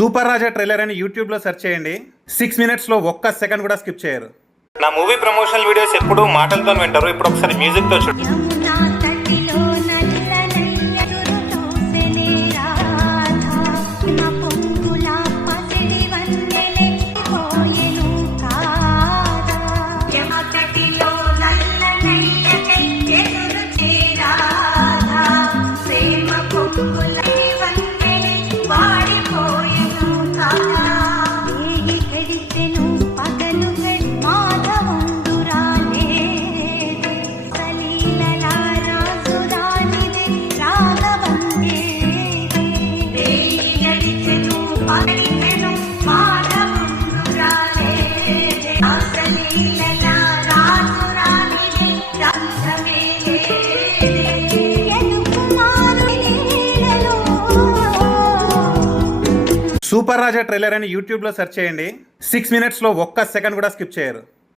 Super రాజా trailer అని యూట్యూబ్లో search చేయండి. 6 మినిట్స్లో ఒక్క సెకండ్ కూడా స్కిప్ చేయరు. నా మూవీ ప్రమోషనల్ వీడియోస్ ఎప్పుడు మాటలతో వింటారు, ఇప్పుడు ఒకసారి మ్యూజిక్తో చూడండి. సూపర్ రాజా ట్రైలర్ అని యూట్యూబ్లో సెర్చ్ చేయండి. 6 మినిట్స్లో ఒక్క సెకండ్ కూడా స్కిప్ చేయరు.